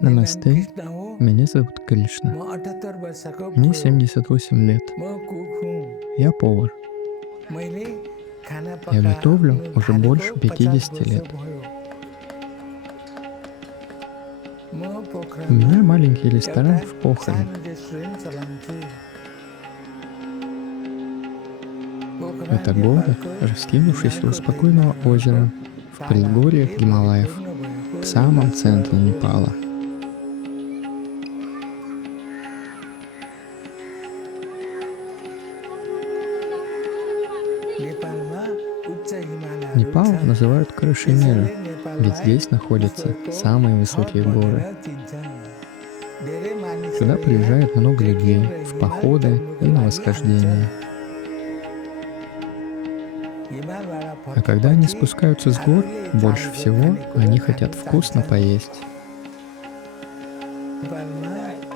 Намасте, меня зовут Кришна. Мне 78 лет. Я повар. Я готовлю уже больше 50 лет. У меня маленький ресторан в Похоре. Это город, раскинувшийся у спокойного озера в предгорьях Гималаев, в самом центре Непала. Непал называют крышей мира, ведь здесь находятся самые высокие горы. Сюда приезжает много людей в походы и на восхождение. А когда они спускаются с гор, больше всего они хотят вкусно поесть.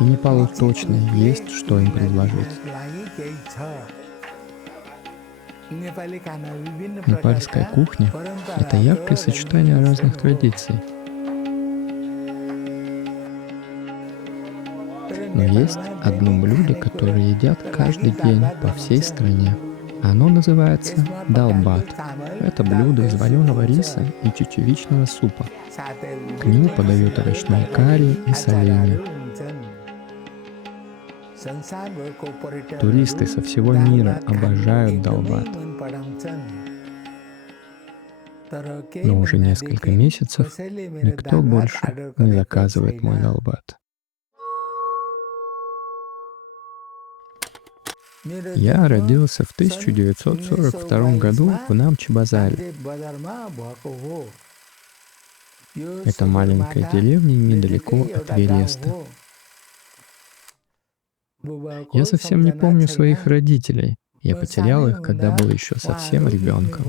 И Непалу точно есть, что им предложить. Непальская кухня – это яркое сочетание разных традиций. Но есть одно блюдо, которое едят каждый день по всей стране. Оно называется далбат. Это блюдо из вареного риса и чечевичного супа. К нему подают овощной карри и соленья. Туристы со всего мира обожают далбат. Но уже несколько месяцев никто больше не заказывает мой далбат. Я родился в 1942 году в Намчи-Базаре. Это маленькая деревня недалеко от Велеста. Я совсем не помню своих родителей. Я потерял их, когда был еще совсем ребенком.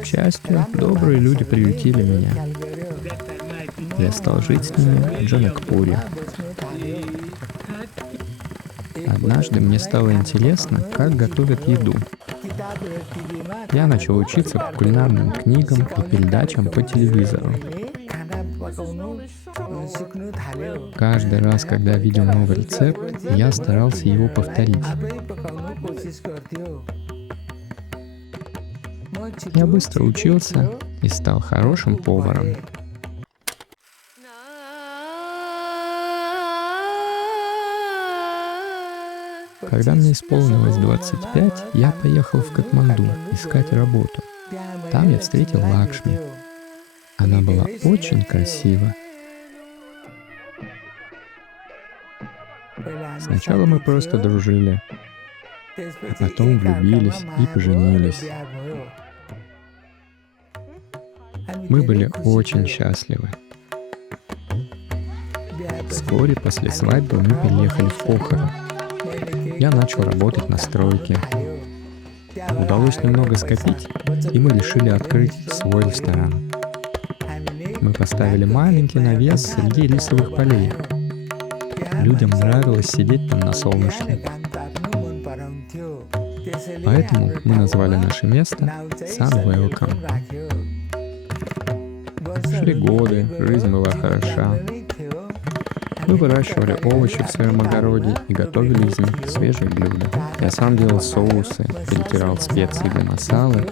К счастью, добрые люди приютили меня. Я стал жить с ними в Джанакпуре. Однажды мне стало интересно, как готовят еду. Я начал учиться по кулинарным книгам и передачам по телевизору. Каждый раз, когда видел новый рецепт, я старался его повторить. Я быстро учился и стал хорошим поваром. Когда мне исполнилось 25, я поехал в Катманду искать работу. Там я встретил Лакшми. Она была очень красива. Сначала мы просто дружили, а потом влюбились и поженились. Мы были очень счастливы. Вскоре после свадьбы мы переехали в Похору. Я начал работать на стройке. Удалось немного скопить, и мы решили открыть свой ресторан. Мы поставили маленький навес среди рисовых полей. Людям нравилось сидеть там на солнышке. Поэтому мы назвали наше место Sun Welcome. Шли годы, жизнь была хороша. Мы выращивали овощи в своем огороде и готовили из них свежие блюда. Я сам делал соусы, перетирал специи для масалы,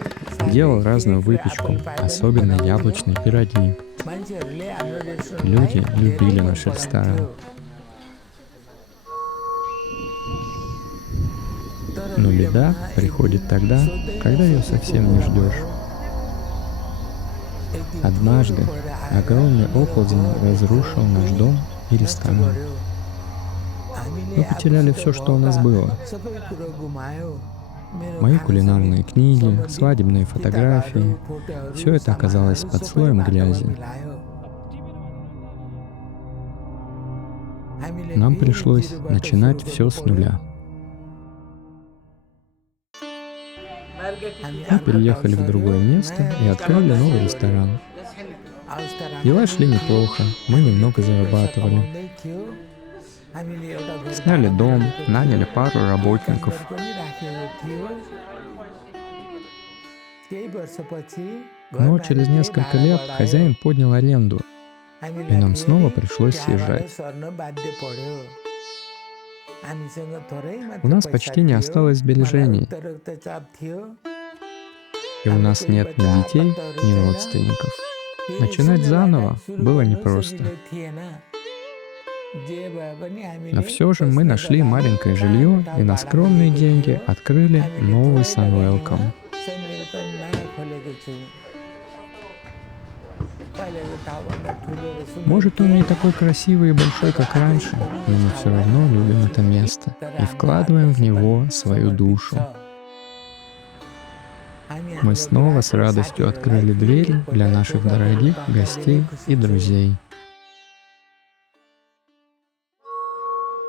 делал разную выпечку, особенно яблочные пироги. Люди любили наш ресторан. Но беда приходит тогда, когда ее совсем не ждешь. Однажды огромный оползень разрушил наш дом и ресторан. Мы потеряли все, что у нас было. Мои кулинарные книги, свадебные фотографии — все это оказалось под слоем грязи. Нам пришлось начинать все с нуля. Мы переехали в другое место и открыли новый ресторан. Дела шли неплохо, мы немного зарабатывали. Сняли дом, наняли пару работников. Но через несколько лет хозяин поднял аренду, и нам снова пришлось съезжать. У нас почти не осталось сбережений, и у нас нет ни детей, ни родственников. Начинать заново было непросто. Но все же мы нашли маленькое жилье и на скромные деньги открыли новый Sunwelcome. Может, он не такой красивый и большой, как раньше, но мы все равно любим это место и вкладываем в него свою душу. Мы снова с радостью открыли двери для наших дорогих гостей и друзей.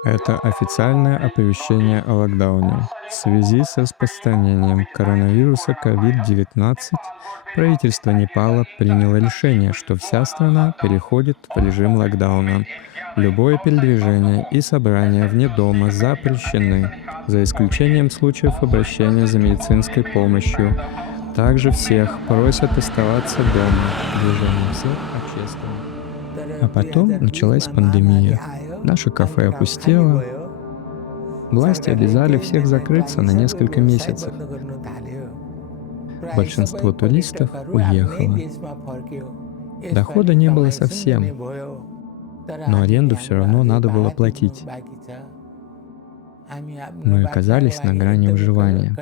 Это официальное оповещение о локдауне. В связи с распространением коронавируса COVID-19 правительство Непала приняло решение, что вся страна переходит в режим локдауна. Любое передвижение и собрания вне дома запрещены, за исключением случаев обращения за медицинской помощью. Также всех просят оставаться дома, движение всех общественных. А потом началась пандемия. Наше кафе опустело. Власти обязали всех закрыться на несколько месяцев. Большинство туристов уехало. Дохода не было совсем, но аренду все равно надо было платить. Мы оказались на грани выживания.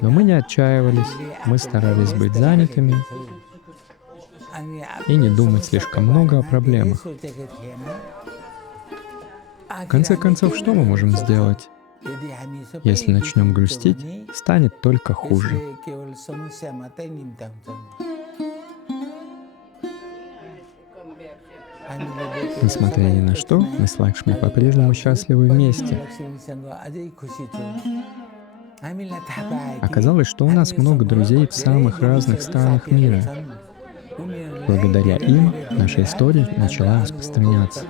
Но мы не отчаивались, мы старались быть занятыми и не думать слишком много о проблемах. В конце концов, что мы можем сделать? Если начнем грустить, станет только хуже. Несмотря ни на что, мы с Лакшми по-прежнему счастливы вместе. Оказалось, что у нас много друзей в самых разных странах мира. Благодаря им наша история начала распространяться.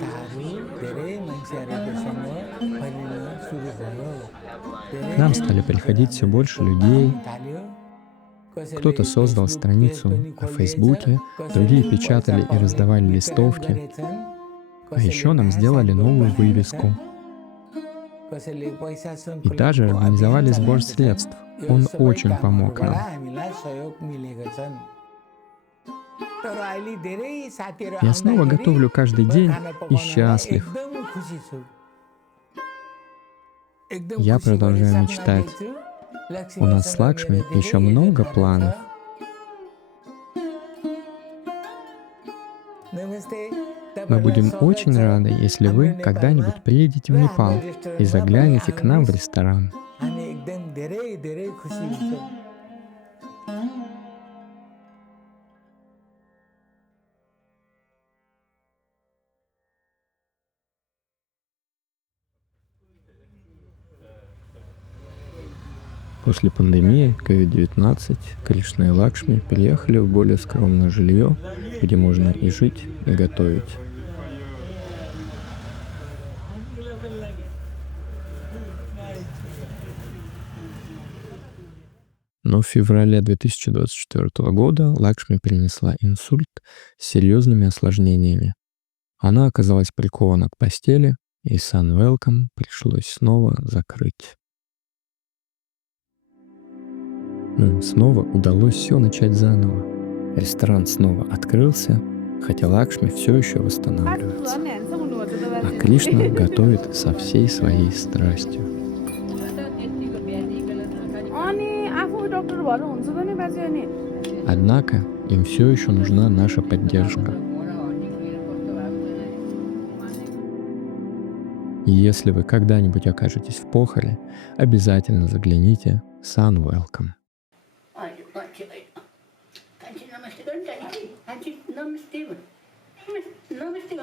К нам стали приходить все больше людей. Кто-то создал страницу на Фейсбуке, другие печатали и раздавали листовки. А еще нам сделали новую вывеску. И даже организовали сбор средств. Он очень помог нам. Я снова готовлю каждый день и счастлив. Я продолжаю мечтать. У нас с Лакшми еще много планов. Мы будем очень рады, если вы когда-нибудь приедете в Непал и заглянете к нам в ресторан. После пандемии COVID-19 Кришна и Лакшми переехали в более скромное жилье, где можно и жить, и готовить. Но в феврале 2024 года Лакшми перенесла инсульт с серьезными осложнениями. Она оказалась прикована к постели, и Sunwelcome пришлось снова закрыть. Но снова удалось все начать заново. Ресторан снова открылся, хотя Лакшми все еще восстанавливается. А Кришна готовит со всей своей страстью. Однако им все еще нужна наша поддержка. И если вы когда-нибудь окажетесь в Похаре, обязательно загляните в Sunwelcome. Namaste.